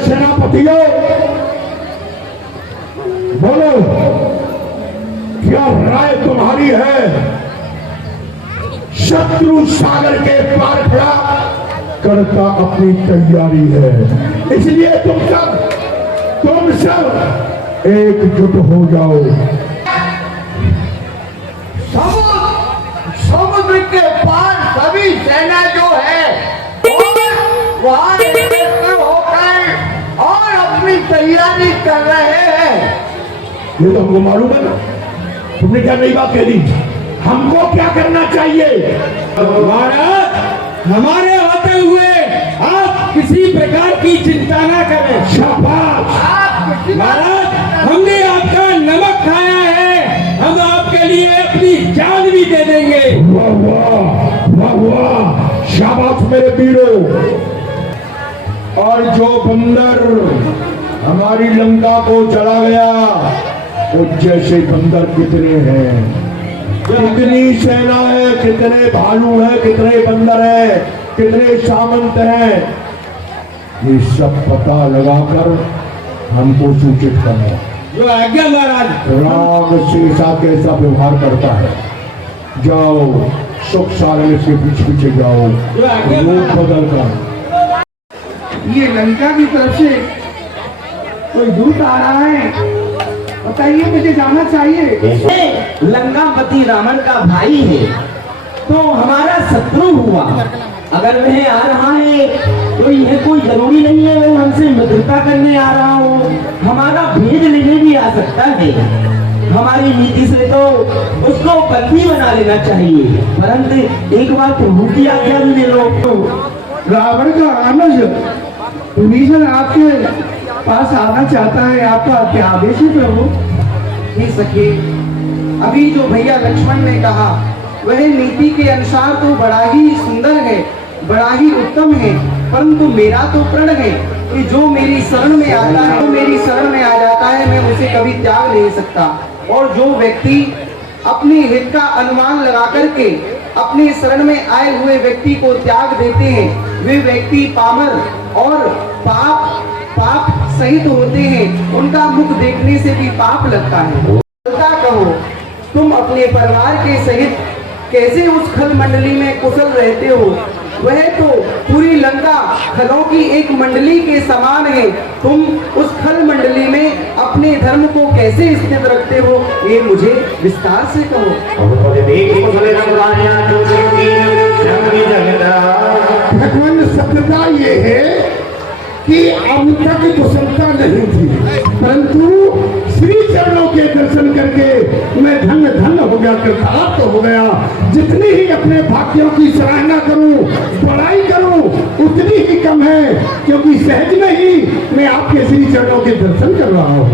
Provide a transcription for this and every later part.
सेनापतियों, बोलो क्या राय तुम्हारी है? शत्रु सागर के पार खड़ा करता अपनी तैयारी है, इसलिए तुम सब एकजुट हो जाओ। समुद्र के पार सभी सेना जो है वहां एकत्र होकर और अपनी तैयारी कर रहे हैं। ये तो हमको मालूम है ना, तुमने क्या नई बात कह दी? हमको क्या करना चाहिए? महाराज, हमारे होते हुए आप किसी प्रकार की चिंता न करें। शाबाश महाराज, हमने आपका नमक खाया है, हम आपके लिए अपनी जान भी दे देंगे। वाह वाह वाह वाह, शाबाश मेरे वीरों। और जो बंदर हमारी लंका को चला गया, वो जैसे बंदर कितने हैं, कितनी सेना है, कितने भालू है, कितने बंदर है, कितने सामंत हैं, ये सब पता लगाकर हमको सूचित करना। जो आज्ञा महाराज। राम सीसा कैसा व्यवहार करता है, जाओ सुख सारे से पीछे पीछे जाओ, रूप बदल कर। ये लंका की तरफ से कोई दूत आ रहा है, बताइए मुझे जाना चाहिए। लंकापति रावण का भाई है, तो हमारा शत्रु हुआ। अगर वह आ रहा है तो यह कोई जरूरी नहीं है वह हमसे मित्रता करने आ रहा हो, हमारा भेद लेने भी आ सकता है। हमारी नीति से तो उसको बंदी बना लेना चाहिए, परंतु एक बार प्रभु की आज्ञा भी ले लो। रावण का आनंद विभीषण आपके पास आना चाहता है, आपका क्या आदेश है प्रभु? हे सखी, अभी जो भैया लक्ष्मण ने कहा वह नीति के अनुसार तो बड़ा ही सुंदर है, बड़ा ही उत्तम है, परंतु मेरा तो प्रण है कि जो मेरी शरण में आता है, मेरी शरण में आ जाता है, मैं उसे कभी त्याग नहीं सकता। और जो व्यक्ति अपने हित का अनुमान लगा करके अपने शरण में आए हुए व्यक्ति को त्याग देते हैं, वे व्यक्ति पामर और पाप सहित होते हैं, उनका मुख देखने से भी पाप लगता है। कहो, तुम अपने परिवार के सहित कैसे उस खल मंडली में कुशल रहते हो? वह तो पूरी लंका खलों की एक मंडली के समान है, तुम उस खल मंडली में अपने धर्म को कैसे स्थित रखते हो, ये मुझे विस्तार से कहो। भगवान सत्यता ये है कि अब तक कुशलता नहीं थी, परंतु श्री चरणों के दर्शन करके मैं धन्य धन्य हो गया, कृतार्थ हो गया। जितनी ही अपने भाग्यों की सराहना करूं, बड़ाई करूं, उतनी ही कम है, क्योंकि सहज में ही मैं आपके श्री चरणों के दर्शन कर रहा हूँ।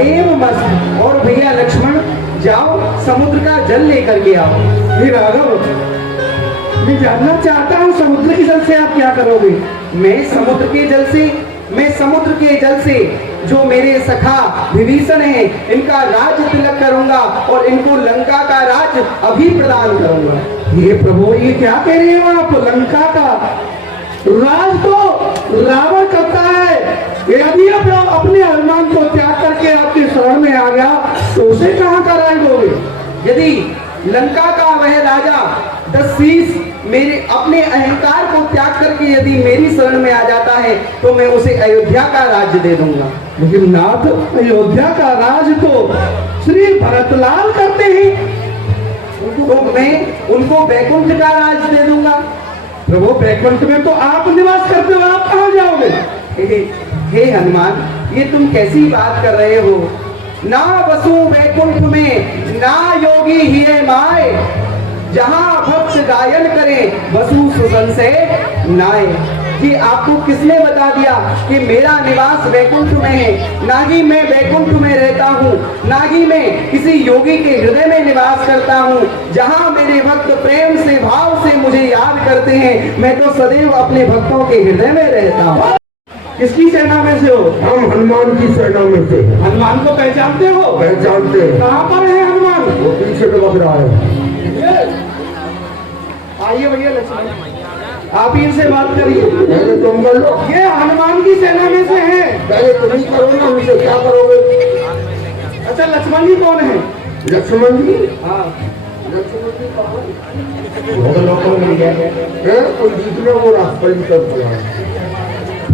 एवं बस, और भैया लक्ष्मण जाओ समुद्र का जल लेकर के आओ। हे राघव, मैं जानना चाहता हूँ समुद्र के जल से आप क्या करोगे? मैं समुद्र के जल से जो मेरे सखा विभीषण हैं, इनका राज तिलक करूंगा और इनको लंका का राज अभी प्रदान करूंगा। ये प्रभु, ये क्या कह रहे हो आप? लंका का राज तो रावण करता है, यदि आप अपने अनुमान को त्याग करके आपके शरण में आ गया तो उसे कहाँ का राज दोगे? यदि लंका का वह राजा दशशीष मेरे अपने अहंकार को त्याग करके यदि मेरी शरण में आ जाता है तो मैं उसे अयोध्या का राज्य दे दूंगा। लेकिन नाथ, अयोध्या का राज तो श्री भरतलाल करते हैं, तो मैं उनको वैकुंठ का राज दे दूंगा। प्रभु वैकुंठ में तो आप निवास करते हो, आप कहाँ जाओगे? हे हनुमान, ये तुम कैसी बात कर रहे हो? ना वसु वैकुंठ में, ना योगी हिये माय, जहाँ भक्त गायन करें वसु सुसन से नाय। कि आपको किसने बता दिया कि मेरा निवास वैकुंठ में है? ना ही मैं वैकुंठ में रहता हूँ, ना ही मैं किसी योगी के हृदय में निवास करता हूँ। जहाँ मेरे भक्त प्रेम से भाव से मुझे याद करते हैं, मैं तो सदैव अपने भक्तों के हृदय में रहता हूँ। किसकी सेना में से हो? हम हनुमान की सेना में से। हनुमान को पहचानते हो? पहचानते हैं। कहाँ पर है हनुमान? वो पीछे लग रहा है। आइए भैया लक्ष्मण। आप ही इनसे बात करिए। पहले तुम कर लो, ये हनुमान की सेना में से है। पहले तुम ही करो ना, उनसे क्या करोगे? अच्छा, लक्ष्मण जी कौन है? लक्ष्मण जी, हाँ, लक्ष्मण जी कहाँ है? कोई दूसरे वो रास्ते की तरफ चला है।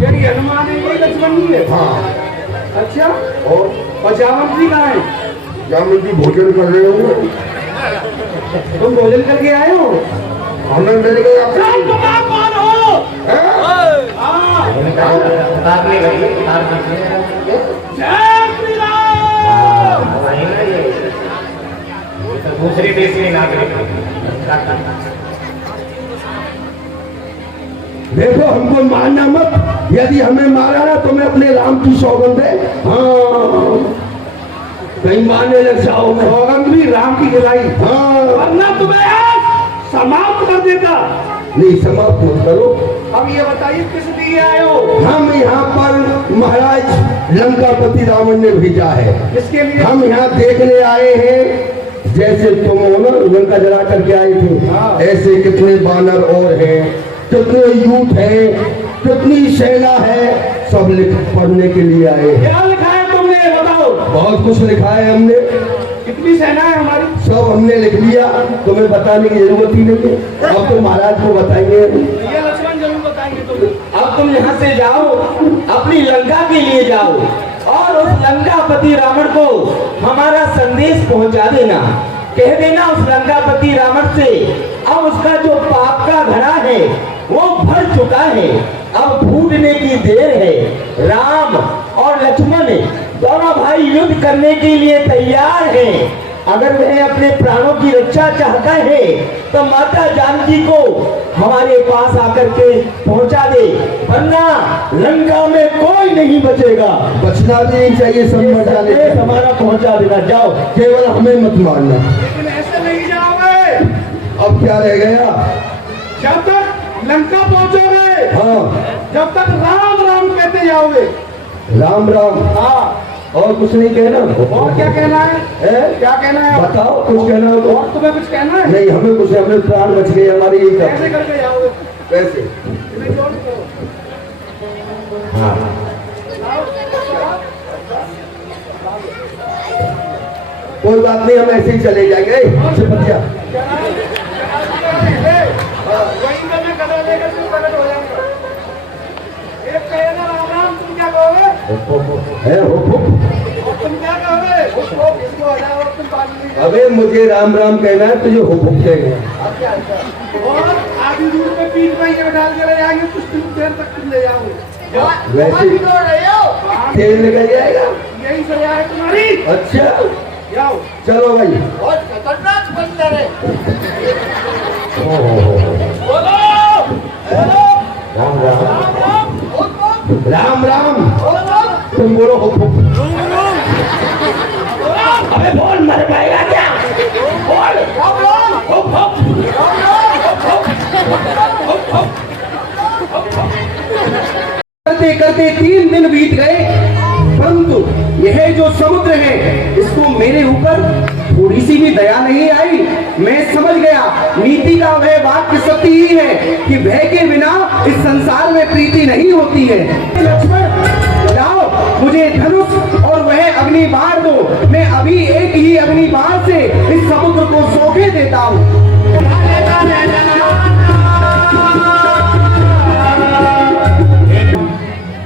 ये हनुमान है, ये लक्ष्मण जी है। हाँ, अच्छा, और जामवंत जी कहाँ है? जामुन जी भोजन कर रहे होंगे। तुम भोजन करके आए हो? हमें मिल गया। तुम आप कौन हो? जय श्री राम। दूसरे देश के नागरिक। देखो, हमको मारना मत। यदि हमें मारा ना तो मैं अपने राम की सौगंध है, हाँ, कहीं मारने लग जाओ। मैं सौगंध भी राम की खिलाई, हाँ, वरना तुम्हें आज समाप्त कर देता। नहीं, समाप्त मत करो। अब ये बताइए किस लिए आए हो? हम यहाँ पर महाराज लंकापति रावण ने भेजा है। किसके लिए? हम यहाँ देखने आए हैं, जैसे तुम हो ना लंका जला करके आए हाँ। थे, ऐसे कितने बानर और हैं, कितने यूथ हैं, कितनी सेना है, सब लिख पढ़ने के लिए आए हैं। क्या लिखा है तुमने, ये बताओ। बहुत कुछ लिखा है हमने, कितनी सेना है हमारी? सब हमने लिख लिया, तुम्हें बताने की जरूरत ही नहीं है। अब तो महाराज को बताएंगे। ये लक्ष्मण जरूर बताएंगे तुम्हें। अब तुम यहाँ से जाओ, अपनी लंका के लिए जाओ और उस लंकापति रावण को हमारा संदेश पहुंचा देना। कह देना उस लंकापति रावण से, अब उसका जो पाप का घड़ा है वो भर चुका है, अब फूटने की देर है। राम और लक्ष्मण दोनों भाई युद्ध करने के लिए तैयार हैं। अगर वह अपने प्राणों की रक्षा चाहता है तो माता जानकी को हमारे पास आकर के पहुंचा दे, वरना लंका में कोई नहीं बचेगा। बचना भी नहीं चाहिए, सब मर जाने संदेश हमारा पहुंचा देना। जाओ, केवल हमें मत मारना। लेकिन ऐसे नहीं जाओगे। अब क्या रह गया? जब तक लंका पहुंचोगे, हाँ, जब तक राम राम कहते जाओगे। राम राम, हाँ, और कुछ नहीं कहना। और क्या कहना है? क्या कहना है? बताओ, कुछ कहना हो तो। और तुम्हें कुछ कहना है? नहीं, हमें कुछ, हमें प्राण बच गए हमारे। ये कैसे करके जाओगे? कैसे? तुम्हें जोड़ दो। कोई बात नहीं, हम ऐसे ही चले जाएंगे। चिपटिया, वहीं पे मैं गदा लेकर तुम प्रकट हो जाऊंगा। एक कहेगा राम राम, तुम क्या कहोगे? है हो और तुम क्या कहोगे? इसको हटाओ और तुम पानी नहीं कहोगे। अबे मुझे राम राम कहना है, तुझे हो कहेगा। और आधी दूर पे पीठ में ये डाल के ले जाएंगे, कुछ देर तक तुम ले जाओगे। वैसे तेल निकल जाएगा। यही सजा है तुम्हारी। अच्छा, जाओ। चलो भाई। बहुत खतरनाक बंदर है। बोलो, राम राम, राम राम, तुम बोलो हो। अबे बोल, मर पाएगा क्या? बोल, करते करते 3 दिन बीत गए, परंतु यह जो समुद्र है इसको मेरे ऊपर थोड़ी सी भी दया नहीं आई। मैं समझ गया नीति का वह वाक्य सत्य ही है कि भय के बिना इस संसार में प्रीति नहीं होती है। लक्ष्मण जाओ, मुझे धनुष और वह अग्नि बाण दो। मैं अभी एक ही अग्नि बाण से इस समुद्र को सोखे देता हूँ।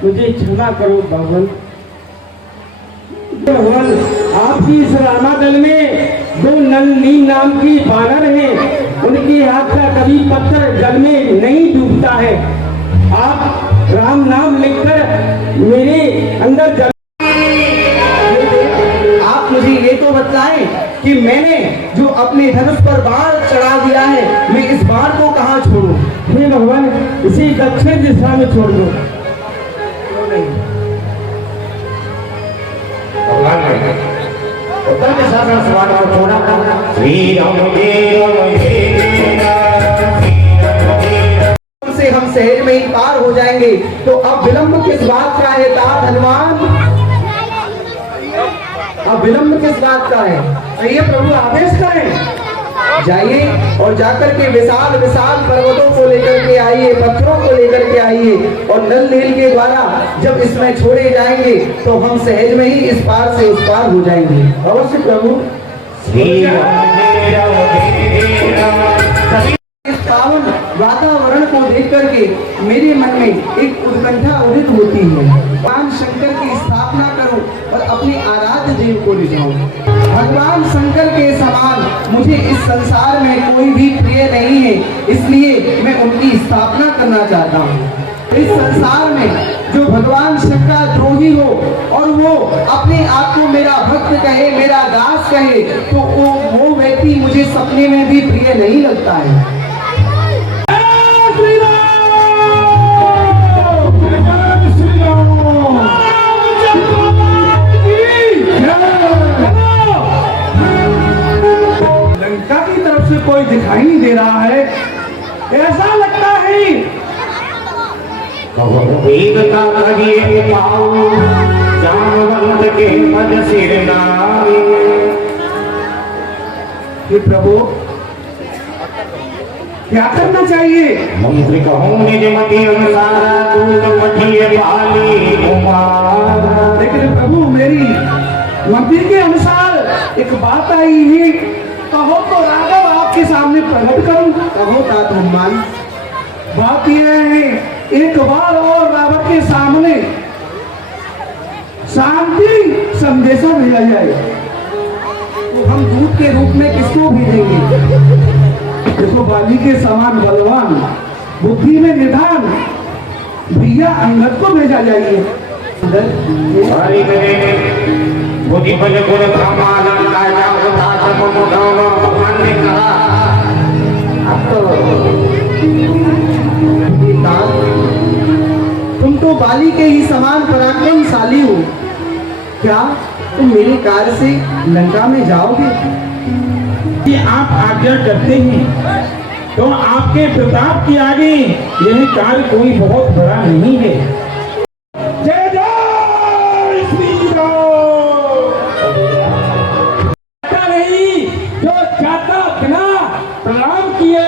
मुझे क्षमा करो भगवान। भगवान, आपकी इस रामादल में 2 नंदी नाम की बानर हैं, उनके हाथ का कभी पत्थर जल में नहीं डूबता है। आप राम नाम लिखकर मेरे अंदर जल। आप मुझे ये तो बताएं कि मैंने जो अपने धनुष पर बाण चढ़ा दिया है, मैं इस बाण को कहाँ छोड़ूं? हे भगवान, इसी दक्षिण दिशा में छोड़ दो। उत्तर दिशा में सवाल को छोड़ा। श्री राम से हम शहर में ही पार हो जाएंगे, तो अब विलंब किस बात का है तात हनुमान? अब विलंब किस बात का है? ये प्रभु आदेश करें। जाइए और जाकर के विशाल विशाल पर्वतों को लेकर के आइए, पत्थरों को लेकर के आइए और नल नील के द्वारा जब इसमें छोड़े जाएंगे तो हम सहज में ही इस पार से उस पार हो जाएंगे। अवश्य प्रभु। इस पावन वातावरण को देख करके मेरे मन में एक उत्कंठा उदित होती है। भगवान शंकर की स्थापना करूं और अपने आराध्य देव को ले जाऊं। भगवान शंकर के समान मुझे इस संसार में कोई भी प्रिय नहीं है, इसलिए मैं उनकी स्थापना करना चाहता हूँ। इस संसार में जो भगवान शंकर द्रोही हो और वो अपने आप को मेरा भक्त कहे, मेरा दास कहे, तो वो व्यक्ति मुझे सपने में भी प्रिय नहीं लगता है। लंका की तरफ से कोई दिखाई नहीं दे रहा है, ऐसा लगता है वेदता करिए पाओ जामवंत के पद सिर नारी। कि प्रभु क्या करना चाहिए? मंत्री कहूँ निज मति अनुसार दूत मठिए पाली कुमार। लेकिन प्रभु मेरी मति के अनुसार एक बात आई है, कहो तो राघव आपके सामने प्रकट करूं। कहो तात हनुमान। बात यह है, एक बार और रावण के सामने शांति संदेशा भेजा जाए तो हम दूत के रूप में किसको भेजेंगे? देखो बाली के समान बलवान, बुद्धि में निधान भैया अंगद को भेजा जाइए। हरि करे बुद्धि बल गुण धामा लंका जाओ दातम मुदामा। भगवान ने कहा अब तो तुम तो बाली के ही समान पराक्रमशाली हो, क्या तुम मेरे कार्य से लंका में जाओगे? कि आप आज्ञा करते हैं तो आपके प्रताप के आगे यह कार्य कोई बहुत बड़ा नहीं है। जय जय श्री राम। नहीं जो जाता बिना प्रणाम किए,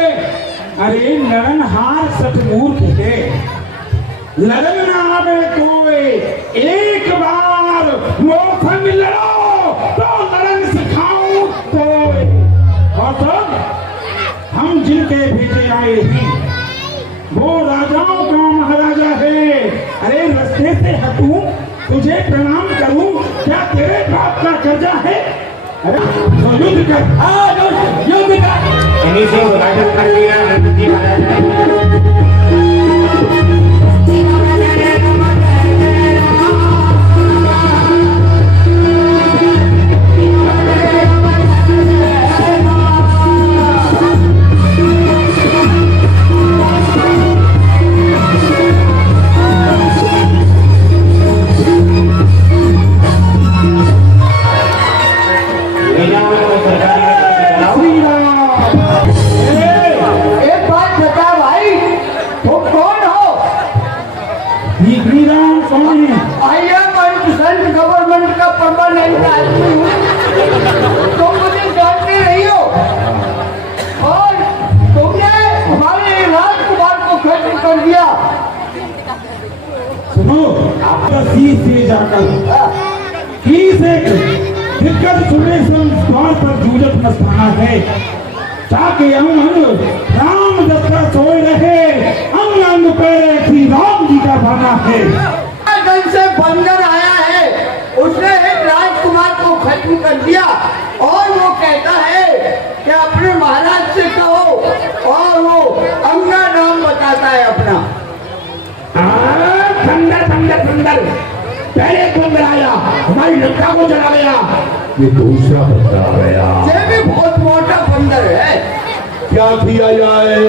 अरे नरनहार सतमूर्ख है। लड़न ना आवे कोई, एक बार मोहन लड़ो तो लड़न सिखाऊं कोई। और तब हम जिनके भेजे आए हैं वो राजाओं का महाराजा है। अरे रास्ते से हटूं, तुझे प्रणाम करूं, क्या तेरे बाप का कर्जा है? अरे तो युद्ध कर, युद्ध कर। इन्हीं से राजन कर दिया महाराजा। गवर्नमेंट का परमानेंट आदमी हूँ, तो मुझे जानते नहीं हो और तुमने हमारे राजकुमार को खत्म कर दिया। सुनो, आपका से जाकर दिक्कत सुने द्वार पर जूझत मस्ताना है, ताकि हम राम दशरथ सोए रहे, अंग अंग पे श्री राम जी का भाना है। से बंदर आया है, उसने एक राजकुमार को खत्म कर दिया और वो कहता है कि अपने महाराज से कहो और वो अंगा नाम बताता है अपना। बंदर पहले बंदर आया, हमारी लंका को जला गया, ये दूसरा बंदर आ गया। ये भी बहुत मोटा बंदर है। क्या किया जाए?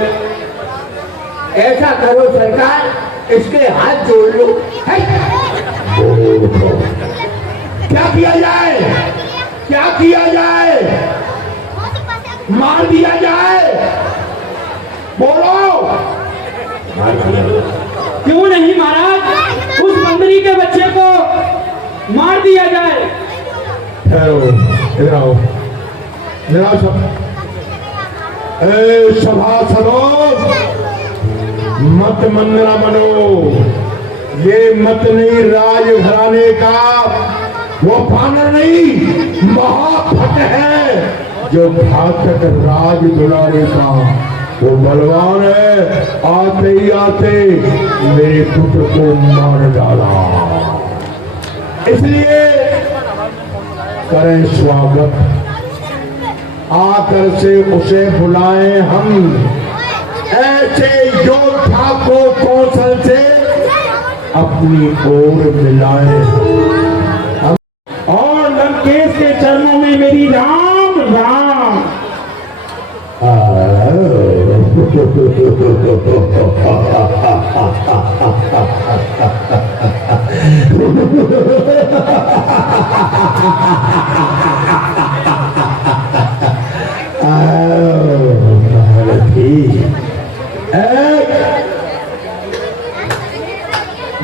ऐसा करो सरकार, इसके हाथ जोड़ लो। क्या किया जाए? क्या किया जाए? मार दिया जाए? बोलो। क्यों नहीं महाराज, उस बंदरी के बच्चे को मार दिया जाए। ठहरो, इधर आओ, इधर आओ सब। ए सभासदों, मत मंगना बनो। ये मत नहीं राज घराने का, वो बानर नहीं महाफट है जो घातक राज दुलारे का। वो बलवान है, आते ही आते मेरे पुत्र को मार डाला। इसलिए करें स्वागत, आकर से उसे बुलाएं हम। ऐसे योद्धा को कौशल से अपनी ओर मिलाएं और लंकेश के चरणों में मेरी राम राम।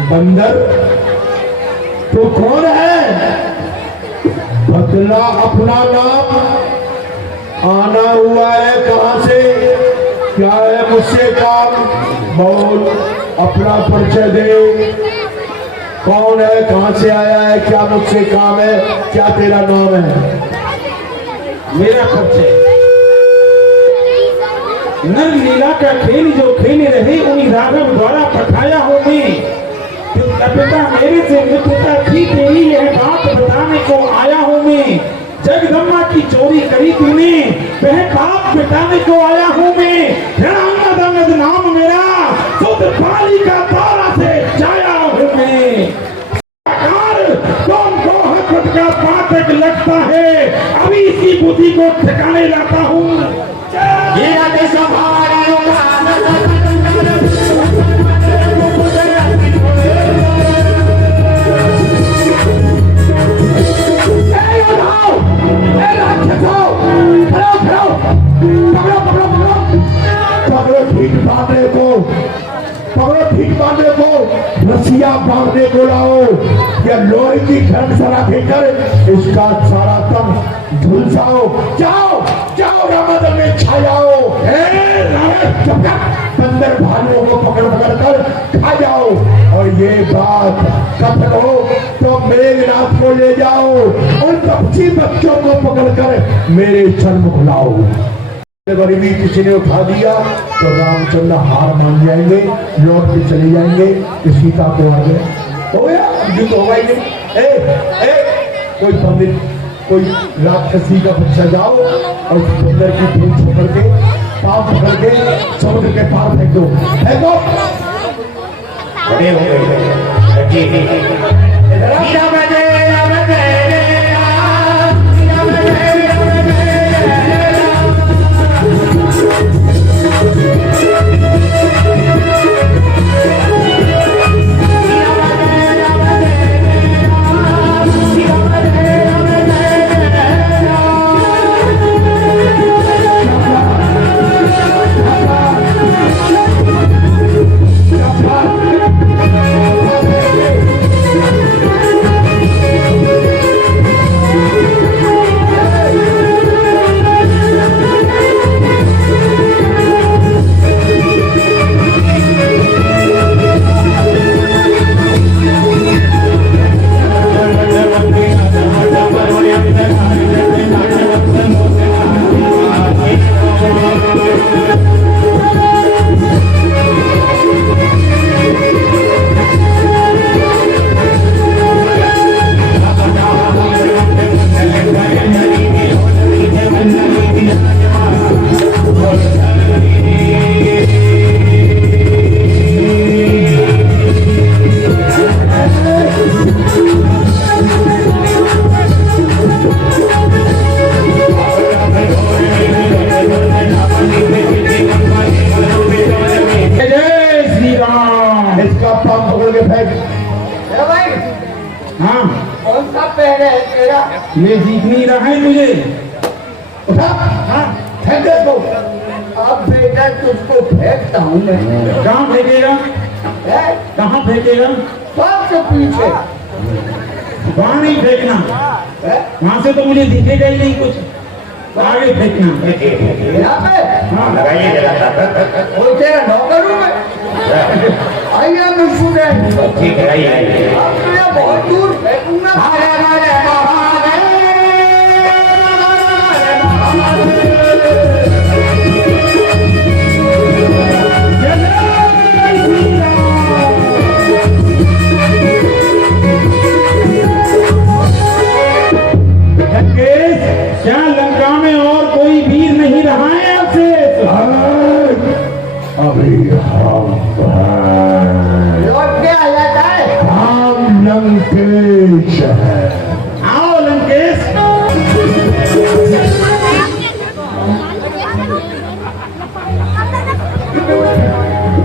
बंदर तो कौन है? बदला अपना नाम, आना हुआ है कहां से, क्या है मुझसे काम, बोल अपना परिचय दे। कौन है, कहां से आया है, क्या मुझसे काम है, क्या तेरा नाम है? मेरा परिचय नर लीला का खेल जो खेले रहे उन्हीं राघव द्वारा पठाया हो मैं। पिता मेरे से मित्रता थी तेरी यह बात बताने को आया हूँ मैं। जगदम्बा की चोरी करी तूने वह पाप मिटाने को आया हूँ मैं। रणअंगद अंगद नाम मेरा सुध पाली का तारा से जाया हूँ मैं। कौन को हकत का पाठक लगता है, अभी इसी बुद्धि को ठिकाने लाता हूँ। ठीक बांधने को, रसिया बांधने को लाओ, या लोहे की घंटसरा देकर इसका सारा तन झुलसाओ। जाओ जाओ रामादल में छा जाओ। बंदर भालुओं को पकड़ पकड़ कर खा जाओ, और ये बात कथन हो तो मेघनाथ को ले जाओ, उन 25 बच्चों को पकड़कर मेरे चरण लाओ। गरीबी किसी ने उठा दिया तो रामचंद्र हार मान जाएंगे, लौट के चले जाएंगे, सीता को आ गए हो गया, युद्ध होगा ही नहीं। कोई पंडित, कोई राक्षसी का बच्चा जाओ और बंदर की पूंछ पकड़ के, पाँव पकड़ के समुद्र के पार फेंक दो, फेंको। बड़े हो गए ये जीत नहीं रहा है मुझे। अब बेटा तुझको फेंकता हूँ मैं। कहाँ फेंकेगा, कहाँ फेंकेगा? सबसे पीछे। वहाँ नहीं फेंकना, वहाँ से तो मुझे दिखेगा ही नहीं कुछ। आगे फेंकना। यहाँ पे हाँ लगाइए जरा। वो तेरा नौकर हूँ मैं। आइए मैं सुने। ठीक है आइए आइए। अब तो ये बहुत दूर फेंकूंगा। लंकेश, क्या लंका में और कोई वीर नहीं रहा है आपसे? अभी हम लौट के आ जाता है। हम लंकेश है। आओ लंकेश।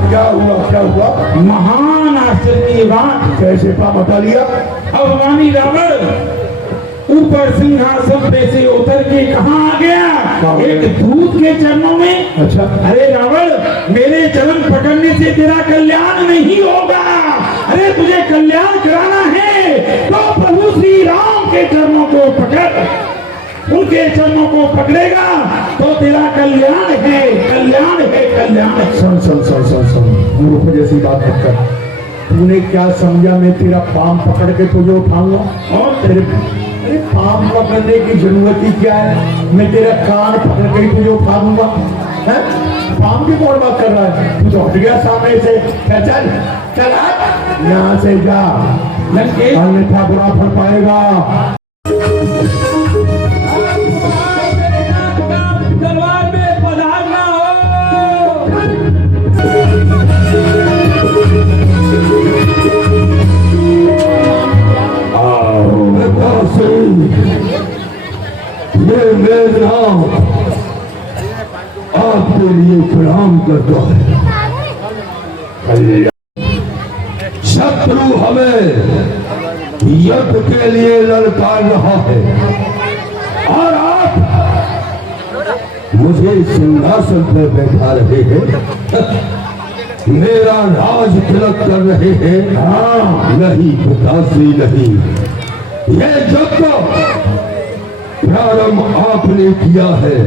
क्या हुआ क्या हुआ? महान आश्चर्य की बात, कैसे पा बता लिया? अभिमानी रावण ऊपर सिंहासन पे से उतर के कहाँ आ गया? एक दूत के चरणों में। अच्छा अरे रावण, मेरे चरण पकड़ने से तेरा कल्याण नहीं होगा। अरे तुझे कल्याण कराना है तो प्रभु श्री राम के चरणों को पकड़। उनके चरणों को पकड़ेगा तो तेरा कल्याण है, कल्याण है, कल्याण है। सुन सुन सुन सुन सुन मूर्ख जैसी बात मत कर। तूने क्या समझा मैं तेरा पाम पकड़ के तुझे उठाऊंगा? और तेरे अरे पाम पकड़ने की जरूरत ही क्या है? मैं तेरा कान पकड़ के तुझे उठा दूंगा। हैं? पाम की कौन बात कर रहा है? तू तो हट गया सामने से। चल चल चल हट यहाँ से जा, लंकेश, अन्यथा बुरा फल पाएगा। तलवार में पधारना हो। ये मेघनाद आपके लिए प्रणाम करता है। शत्रु हमें युद्ध के लिए ललकार रहा है और आप मुझे सिंहासन पर बैठा रहे हैं, मेरा राज तिलक कर रहे हैं। हाँ नहीं पिताश्री नहीं, ये युद्ध प्रारंभ आपने किया है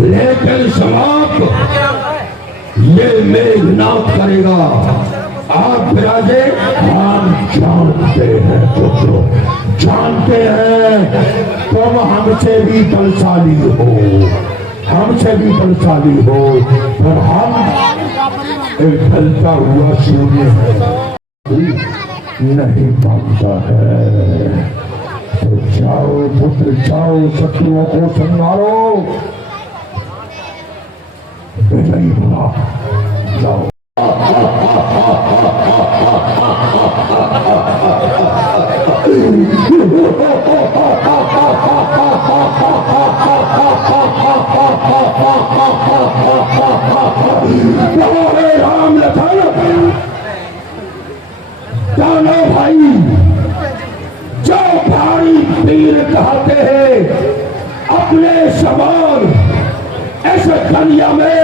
लेकिन समाप्त ये मेघनाद करेगा। आप विराजे, हम जानते हैं पुत्र, जानते हैं तुम हमसे भी बलशाली हो, हमसे भी बलशाली हो, पर हम एक ढलता हुआ सूर्य नहीं मानता है। तो जाओ पुत्र जाओ, शत्रुओं को संहारो। विजयी भवा, जाओ। राम लखन जानो भाई, जो भारी वीर कहते हैं अपने समान इस दुनिया में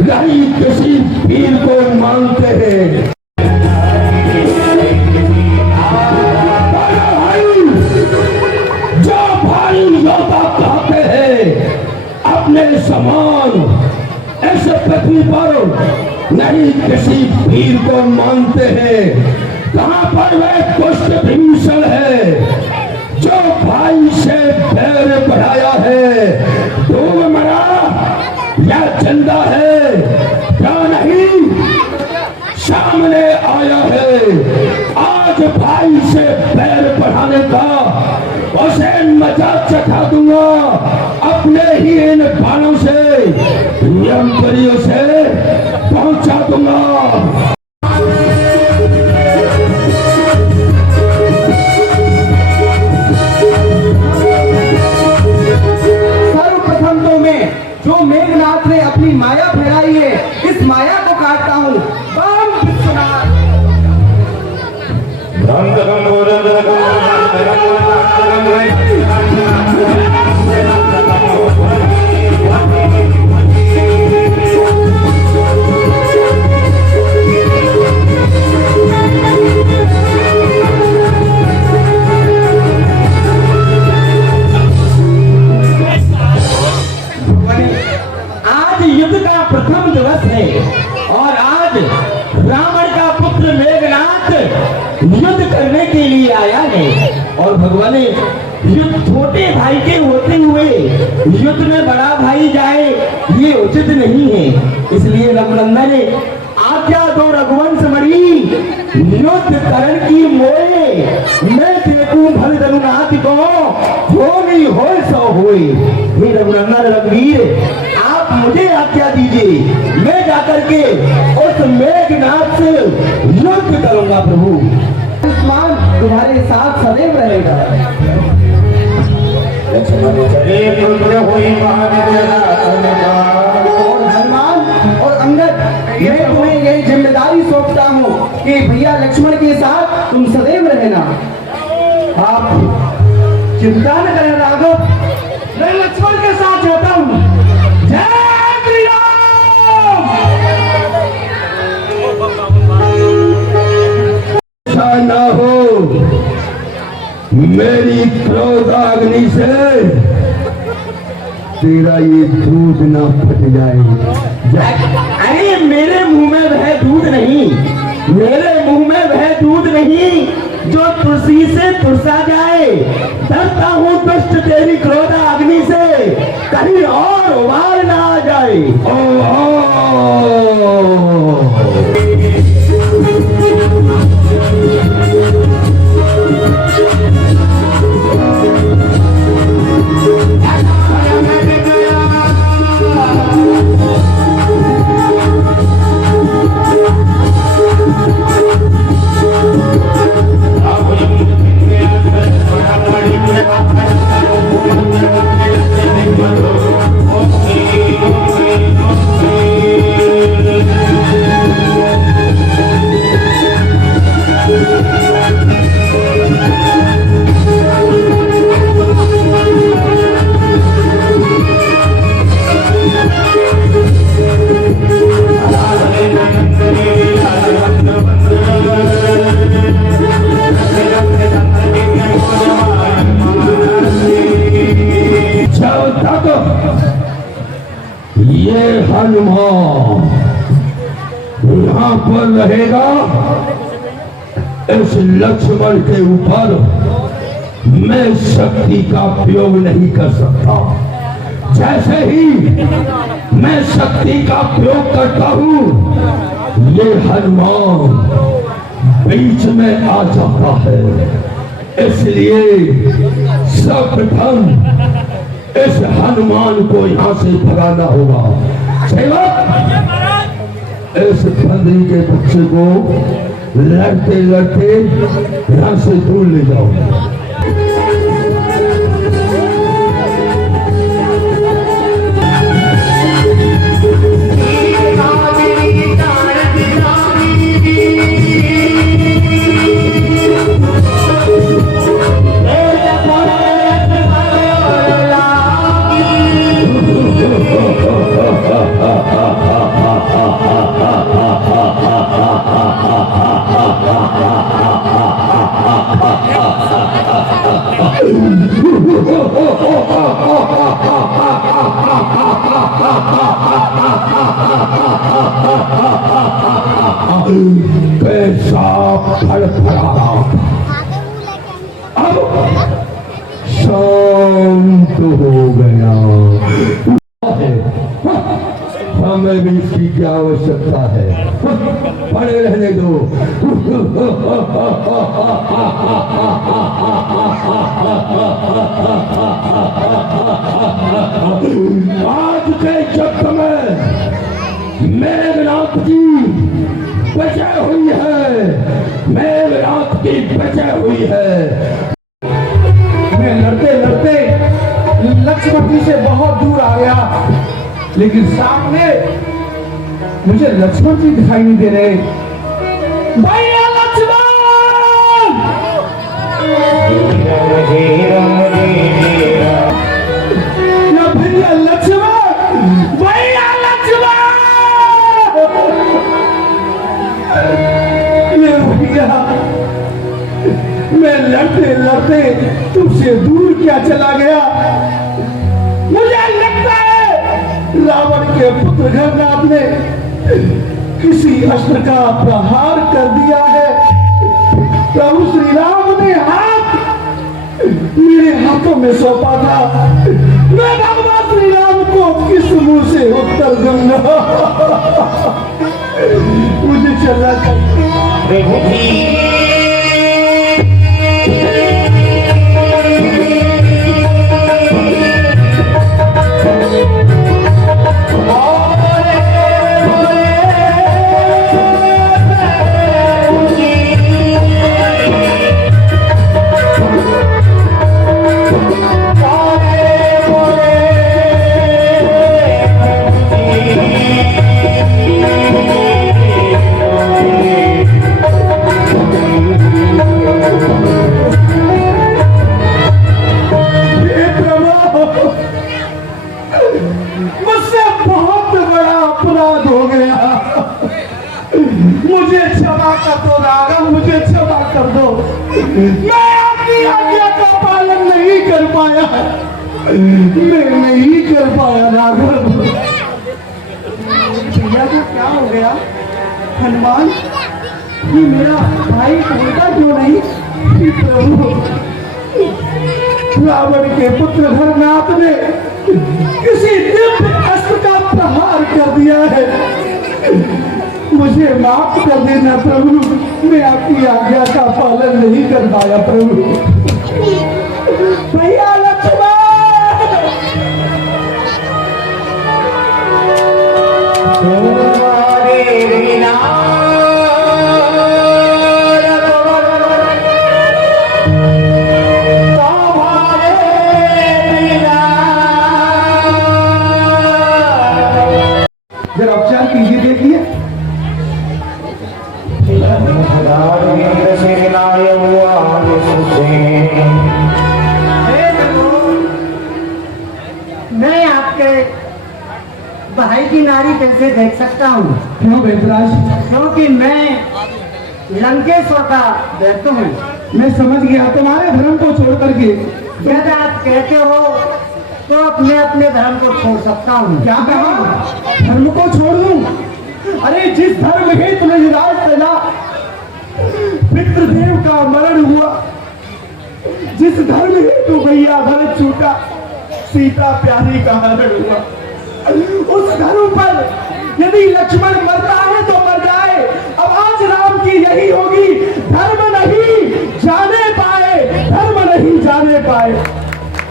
नहीं किसी वीर को मानते हैं। भाई, जो भाई योद्धा कहते हैं अपने समान इस पृथ्वी पर नहीं किसी वीर को मानते हैं। कहाँ पर वह दुष्ट विभीषण है जो भाई से बैर बढ़ाया है? डूब मरा या जिंदा है क्या नहीं सामने आया है। आज भाई से बैर बढ़ाने का उसे मजा चखा दूंगा, अपने ही इन बाणों से यमपरियों से पहुंचा दूंगा। सर्वप्रथम तो मैं जो मेघनाथ ने अपनी माया फैलाई है, इस माया को काटता हूँ। बम विश्वनाथ। भगवान युद्ध छोटे भाई के होते हुए युद्ध में बड़ा भाई जाए ये उचित नहीं है। इसलिए रघुनंदन आज्ञा दो रघुवंश मणि युद्ध करण की मोए, मैं देखूं भल रघुनाथ को हो नहीं हो सो होए। हे रघुनंदन रघुवीर आप मुझे आज्ञा दीजिए, मैं जाकर के उस मेघनाथ से युद्ध करूंगा प्रभु। आयुष्मान तुम्हारे साथ सदैव रहेगा। और हनुमान और अंगद, मैं तुम्हें यह जिम्मेदारी सौंपता हूँ कि भैया लक्ष्मण के साथ तुम सदैव रहना। आप चिंता न करें राघव, मैं लक्ष्मण के साथ जाता हूँ। जय श्री राम। ऐसा ना हो मेरी क्रोधाग्नि से तेरा ये दूध ना फट जाए। अरे मेरे मुंह में वह दूध नहीं, मेरे मुंह में वह दूध नहीं जो तुलसी से तुरसा जाए। डरता हूँ दुष्ट तेरी क्रोधाग्नि से कहीं और उबाल ना आ जाए। ये हनुमान यहाँ पर रहेगा, इस लक्ष्मण के ऊपर मैं शक्ति का प्रयोग नहीं कर सकता। जैसे ही मैं शक्ति का प्रयोग करता हूँ ये हनुमान बीच में आ जाता है। इसलिए सर्वप्रथम इस हनुमान को यहाँ से भगाना होगा। इस बंदरी के बच्चे को लड़ते लड़ते यहाँ से दूर ले जाओ। कैसा फड़फड़ा अब शांत हो गया। हमें भी इसकी क्या आवश्यकता है, पड़े रहने दो। आज के युद्ध में मेघनाथ की विजय हुई है, मेघनाथ की विजय हुई है। मैं लड़ते लड़ते लक्ष्मण जी से बहुत दूर आ गया, लेकिन सामने मुझे लक्ष्मण जी दिखाई नहीं दे रहे। भैया लक्ष्मण, भैया लक्ष्मण, भैया लक्ष्मण, ये भैया मैं लड़ते लड़ते तुमसे दूर क्या चला गया। मुझे लगता है रावण के पुत्र घरनाथ ने किसी अस्त्र का प्रहार कर दिया है। प्रभु श्री राम ने हाथ मेरे हाथों में सौंपा था, मैं भगवान श्री राम को किस मुंह से उत्तर दूंगा। मुझे चलना चाहिए। मुझसे बहुत बड़ा अपराध हो गया, मुझे क्षमा कर दो राघव, मुझे क्षमा कर दो। मैं आपकी आज्ञा का पालन नहीं कर पाया, मैं नहीं कर पाया राघव। भैया को क्या हो गया? हनुमान, ये मेरा भाई बोलता क्यों नहीं? कि प्रभु, रावण के पुत्र धर्मनाथ ने किसी दिव्य अस्त्र का प्रहार कर दिया है, मुझे माफ कर देना प्रभु, मैं आपकी आज्ञा का पालन नहीं कर पाया प्रभु। भैया लक्ष्मण, तुम्हारे बिना जरा उपचार कीजिए, देखिए। मैं आपके भाई की नारी कैसे देख सकता हूँ? क्यों बेतराज? क्योंकि मैं लंकेश्वर का दैत्य हूँ। मैं समझ गया, तुम्हारे धर्म को छोड़ करके। यदि आप कहते हो तो मैं अपने धर्म को छोड़ सकता हूँ। क्या कहा? धर्म को छोड़ दूं? अरे जिस धर्म हेतु युवराज चला, पितृदेव का मरण हुआ, जिस धर्म हेतु भैया भरत छूटा, सीता प्यारी का हरण हुआ, उस धर्म पर यदि लक्ष्मण मरता है तो मर जाए। अब आज राम की यही होगी, धर्म नहीं जाने पाए, धर्म नहीं जाने पाए।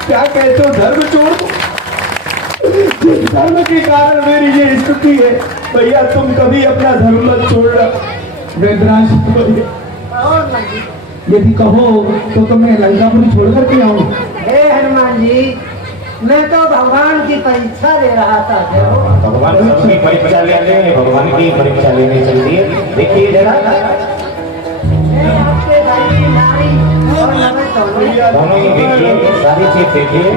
क्या कहते हो? धर्म छोड़ दो? जिस धर्म के कारण मेरी ये स्थिति है, भैया तुम कभी अपना धर्म मत छोड़ना। वेदराज, यदि कहो तो तुम्हें लंकापुरी छोड़ करके आऊं। हे हनुमान जी, मैं तो भगवान की परीक्षा ले रहा था। भगवान सबकी परीक्षा लेते हैं, भगवान की परीक्षा लेने चलती है। देखिए जरा, आपके भाई की नारी और मैं दोनों ही देखिए, सारी चीज देखिए।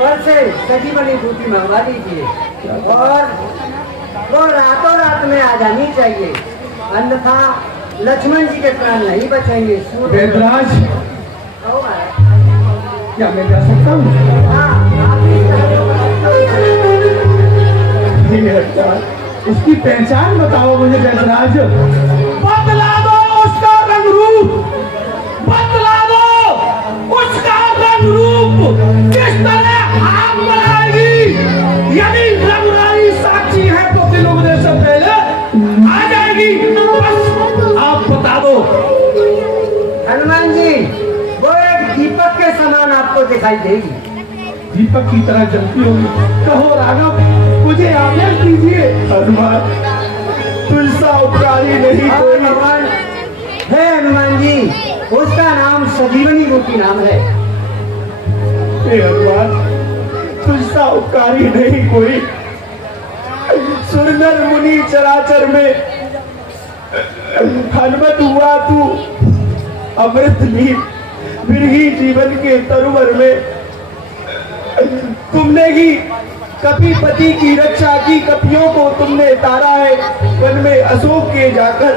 पर से सजी बनी बूटी मंगवा लीजिए और वो रातों रात में आ जानी चाहिए, अन्यथा लक्ष्मण जी के प्राण नहीं बचेंगे। वेदराज, आओ आए। क्या मैं जा सकता हूँ? हाँ, आप ही उसकी पहचान बताओ मुझे वेदराज। बतला दो उसका रंग रूप, बतला दो उसका रंग रूप, किस तरह आग बनाएगी। यदि रंगराई साक्षी है तो दिल उगने से पहले आ जाएगी, बस आप बता दो। हनुमान जी, वो एक दीपक के समान आपको दिखाई देगी। दीपक की तरह जलती होगी। कहो राघव, मुझे आदेश दीजिए। हनुमान, तुझसा उपकारी नहीं कोई। भगवान है हनुमान जी, उसका नाम संजीवनी बूटी नाम है। हे हनुमान, तुझसा उपकारी नहीं कोई। सुरनर मुनि चराचर में हनुमत हुआ तू, अमृत लीन विरही जीवन के तरुवर में। तुमने ही कपिपति की रक्षा की, कपियों को तुमने तारा है, वन में अशोक के जाकर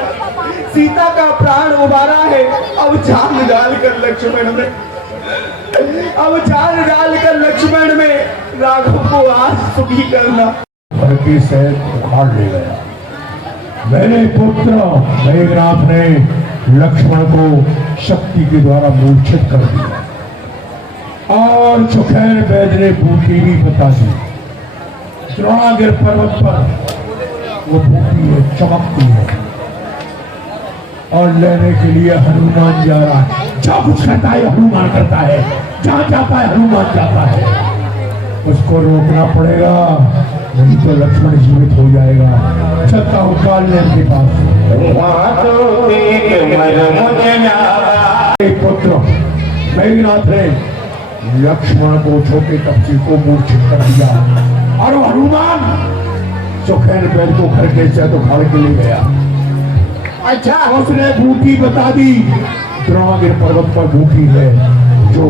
सीता का प्राण उबारा है। अब जान डालकर लक्ष्मण में, अब जान डालकर लक्ष्मण में राघव को आज सुखी करना। की सैद उखाड़ ले गया। मेरे पुत्र मेघनाथ ने लक्ष्मण को शक्ति के द्वारा मूर्छित कर दिया और सुखैर वैद्य ने बूटी भी बता दी। द्रोणागिर पर्वत पर वो बूटी है, चमकती है और लेने के लिए हनुमान जा रहा है। जो कुछ करता है हनुमान करता है, जहां जाता है हनुमान जाता है। उसको रोकना पड़ेगा, नहीं तो लक्ष्मण जीवित हो जाएगा। चलता हूँ कालनेम के पास। पुत्र मेघनाथ ने लक्ष्मण को छोटे कपची को मूर्छित कर दिया और हनुमान सुखैर वैद्य को घर के से तो खड़ के ले गया। अच्छा, उसने बूटी बता दी। द्रोणागिर पर्वत पर बूटी है जो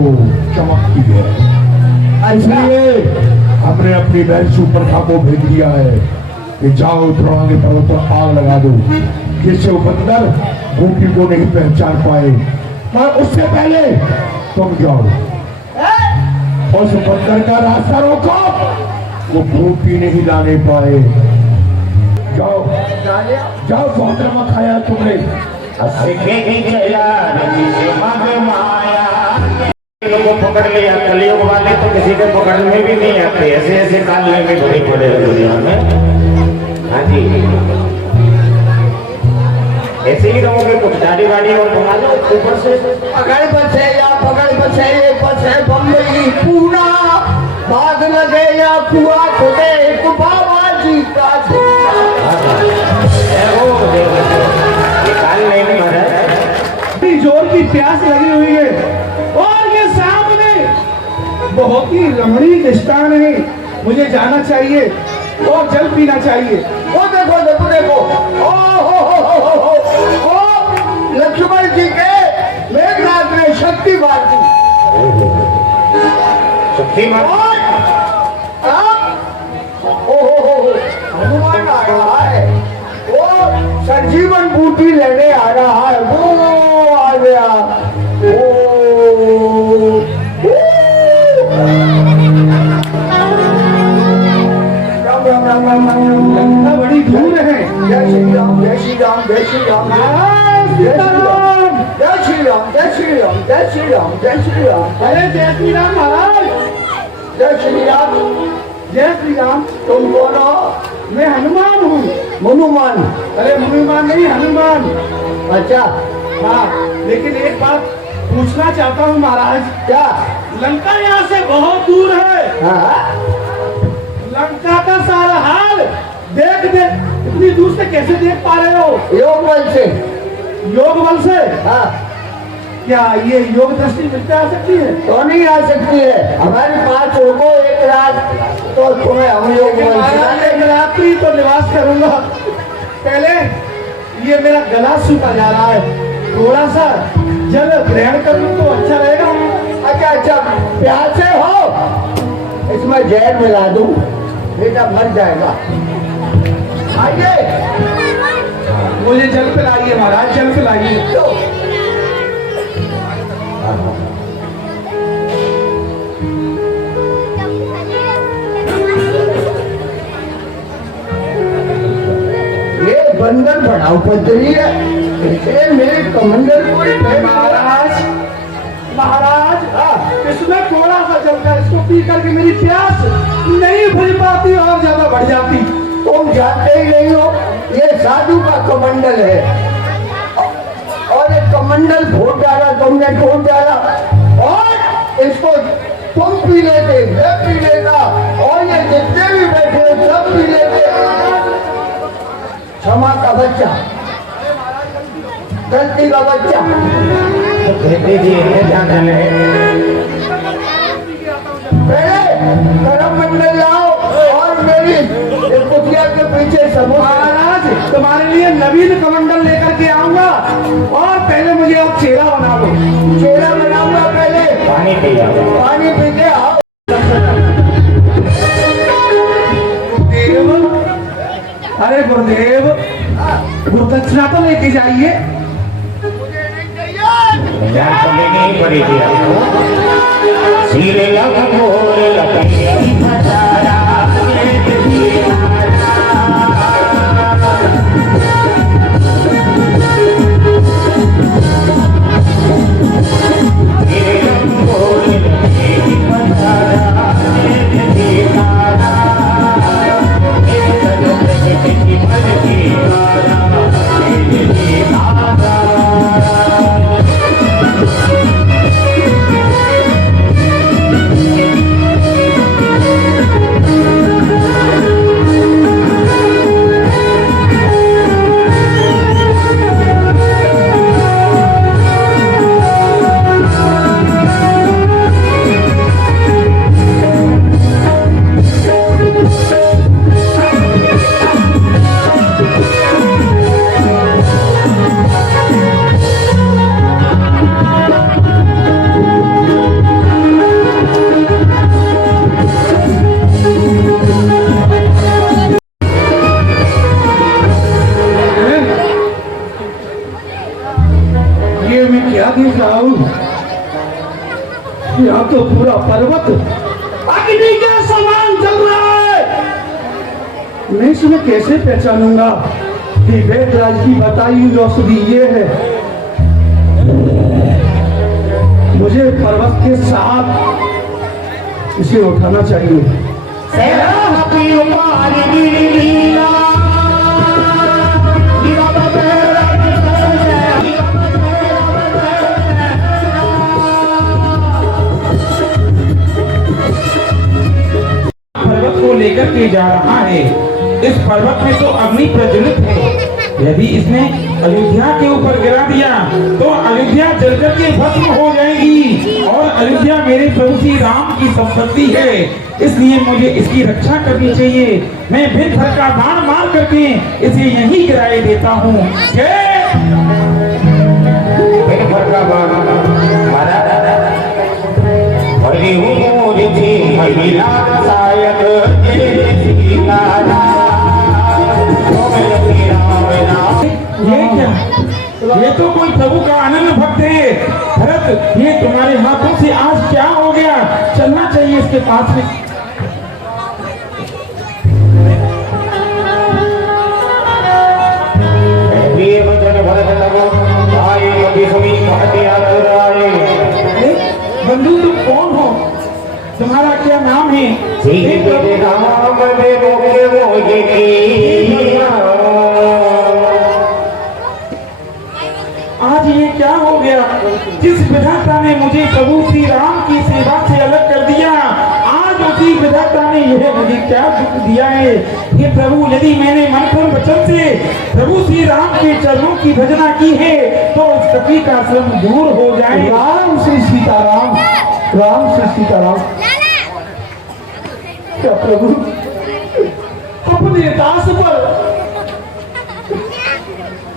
चमकती है। इसलिए हमने अपनी बहन सुपर्णा को भेज दिया है कि जाओ द्रोणागिर पर्वत पर आग लगा दो, जिससे वो बंदर बूटी को नहीं पहचान पाए। पर उससे पहले तुम जाओ उस बंदर का रास्ता रोको, वो बूटी नहीं लाने पाए। जाओ जाओ, बहुत रमा खाया तुमने। को पकड़ लिया, कलियुग वाले तो किसी को पकड़ने में भी नहीं आते, ऐसे ऐसे कालने में बड़ी पड़े दुनिया में। हाँ जी, ऐसे ही रहोगे, कुछ दाढ़ी वाड़ी और बना लो ऊपर से। पकड़ बचे या पकड़ बचे, बचे बम्बई पूना, भाग लगे या कुआ खुदे, एक बाबा जी का कालने में महाराज इतनी जोर की प्यास लगी हुई है और ये सामने बहुत ही रमणीक स्थान है, मुझे जाना चाहिए और जल पीना चाहिए। वो देखो देखो देखो, ओ लक्ष्मण जी के मेघनाथ ने शक्ति मार दी। शक्ति मार, हनुमान आ रहा है, वो संजीवन बूटी लेने आ रहा है। वो आ गया, लंका बड़ी दूर है। जय श्री राम, जय श्री राम, जय श्री राम, सीताराम, जय श्री राम, जय श्री राम, जय श्री राम, जय श्री राम। अरे जय श्री राम महाराज। जय श्री राम, जय श्री राम। तुम कौन हो? मैं हनुमान हूँ। हनुमान? अरे हनुमान नहीं, हनुमान। अच्छा, हाँ, लेकिन एक बात पूछना चाहता हूँ महाराज। क्या? लंका यहाँ से बहुत दूर है। हाँ, लंका का सारा हाल देख इतनी दूर से कैसे देख पा रहे हो? योग बल से। योग बल से? हाँ। क्या ये योग दृष्टि मिलते आ सकती है? तो नहीं आ सकती है, हमारे पास रुको एक रात, तो तुम्हें हम योग बल से एक रात्रि तो निवास करूंगा। पहले ये मेरा गला सूखा जा रहा है, थोड़ा सा जल ग्रहण कर लूं तो अच्छा रहेगा। अच्छा अच्छा, प्यासे हो, इसमें जहर मिला दूं, बेटा मर जाएगा। आइए, मुझे जल पिलाइए महाराज, जल पिलाइए। ये बंदर बड़ा उपद्रवी है, इसे मेरे कमंडल को महाराज, महाराज, इसमें थोड़ा सा जल था, इसको पी करके मेरी प्यास नहीं भर पाती और ज्यादा बढ़ जाती। तुम जानते ही नहीं हो, ये साधु का कमंडल है और ये कमंडल फूट डाला तुमने, टूट डाला और इसको तुम पी लेते, मैं पी लेता और ये जितने भी बैठे सब पी लेते। क्षमा का बच्चा, गलती का बच्चा। पहले करम मंडल लाओ और मेरी कुटिया के पीछे समूह। महाराज, तुम्हारे लिए नवीन कमंडल लेकर के आऊंगा और पहले मुझे आप चेहरा बना दो। चेहरा बनाऊंगा, पहले पानी पी जाओ। पानी पी के आओ। गुरुदेव, अरे गुरुदेव, गुरुदक्षिणा तो लेके जाइए। यहाँ तो लेनी ही पड़ेगी आपको। सीरे लग मोरे लगे फसारा, जाऊं? यहाँ तो पूरा पर्वत अग्नि के समान जल रहा है। मैं इसमें कैसे पहचानूंगा कि वेदराज की बताई हुई औषधि ये है? मुझे पर्वत के साथ इसे उठाना चाहिए। पर्वत को लेकर के जा रहा है। इस पर्वत में तो अग्नि प्रज्वलित है। यदि इसने अयोध्या के ऊपर गिरा दिया तो अयोध्या जलकर के भस्म हो जाएगी और अयोध्या मेरे प्रभु श्री राम की संपत्ति है। इसलिए मुझे इसकी रक्षा करनी चाहिए। मैं फिर भर का बाण मार करके इसे यहीं गिराए देता हूँ। ये क्या? ये तो कोई प्रभु का अनन्य भक्त है। भरत, ये तुम्हारे हाथों से आज क्या हो गया? चलना चाहिए इसके पास में। बंधु, तुम कौन हो? तुम्हारा क्या नाम है? आज ये क्या हो गया? जिस विधाता ने मुझे प्रभु श्री राम की सेवा से अलग कर दिया, आज उसी विधाता ने यह मुझे क्या दुख दिया है? हे प्रभु, यदि मैंने मन क्रम वचन से प्रभु श्री राम के चरणों की भजना की है तो सभी का श्रम दूर हो जाए। राम श्री सीताराम, राम श्री सीताराम। क्या प्रभु अपने दास पर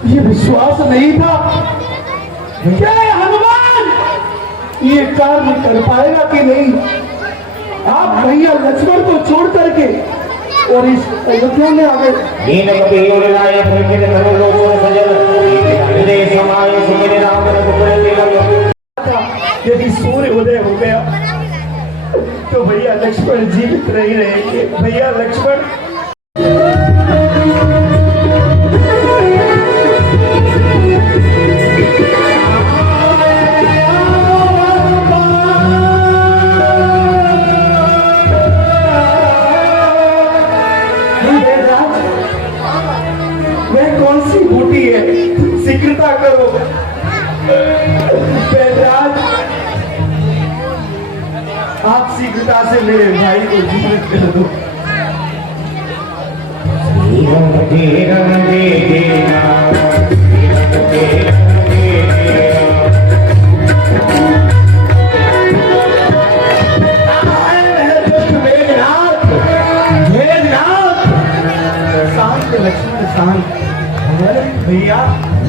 ये विश्वास नहीं था? क्या हनुमान ये कार्य कर पाएगा कि नहीं? आप भैया लक्ष्मण को छोड़ करके और इस अयोध्या में आ गए। यदि सूर्य उदय हो गया तो भैया लक्ष्मण जीवित नहीं रहेंगे। भैया लक्ष्मण शीघ्रता करो। आप शीघ्रता से मेरे भाई को जीवित कर दो। लक्ष्मण शांत भैया,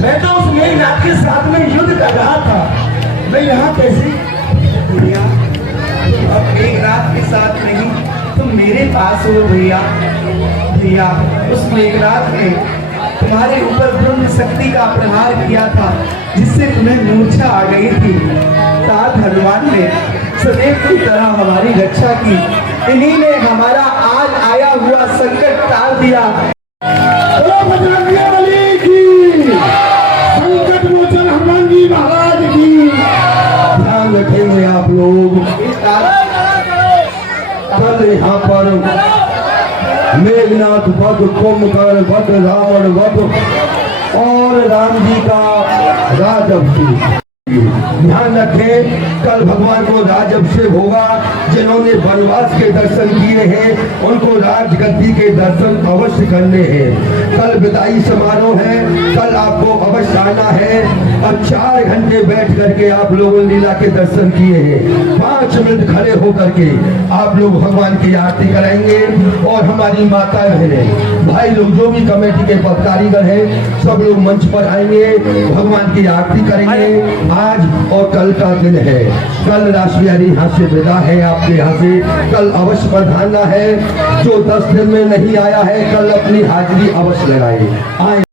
मैं तो उस मेघनाथ के साथ में युद्ध कर रहा था। मैं यहाँ कैसे? भैया अब मेघनाथ के साथ नहीं, तुम मेरे पास हो भैया। भैया उस मेघनाथ ने तुम्हारे ऊपर ब्रह्म शक्ति का प्रहार किया था, जिससे तुम्हें मूर्छा आ गई थी। तात हनुमान ने सदैव की तरह हमारी रक्षा की। इन्हीं ने हमारा आज आया हुआ संकट टाल दिया। संकट मोचन हनुमान जी महाराज की। ध्यान रखेंगे आप लोग। कल यहाँ पर मेघनाथ वध, कुंभकर्ण वध, रावण वध और राम जी का राजअभिषेक। ध्यान रखें, कल भगवान को राजअभिषेक होगा। जिन्होंने वनवास के दर्शन किए हैं उनको राजगद्दी के दर्शन अवश्य करने हैं। कल विदाई समारोह है, कल आपको अवश्य आना है। अब 4 घंटे बैठ करके आप लोगों ने लीला के दर्शन किए हैं। 5 मिनट खड़े होकर के आप लोग भगवान की आरती कराएंगे और हमारी माता बहनें, भाई लोग, जो भी कमेटी के पदाधिकारी हैं, सब लोग मंच पर आएंगे, भगवान की आरती करेंगे। आज और कल का दिन है। कल राष्ट्रबिहारी यहाँ से विदा है आपके यहाँ से। कल अवश्य पधारना है। जो 10 दिन में नहीं आया है कल अपनी हाजिरी अवश्य लगाए। आए।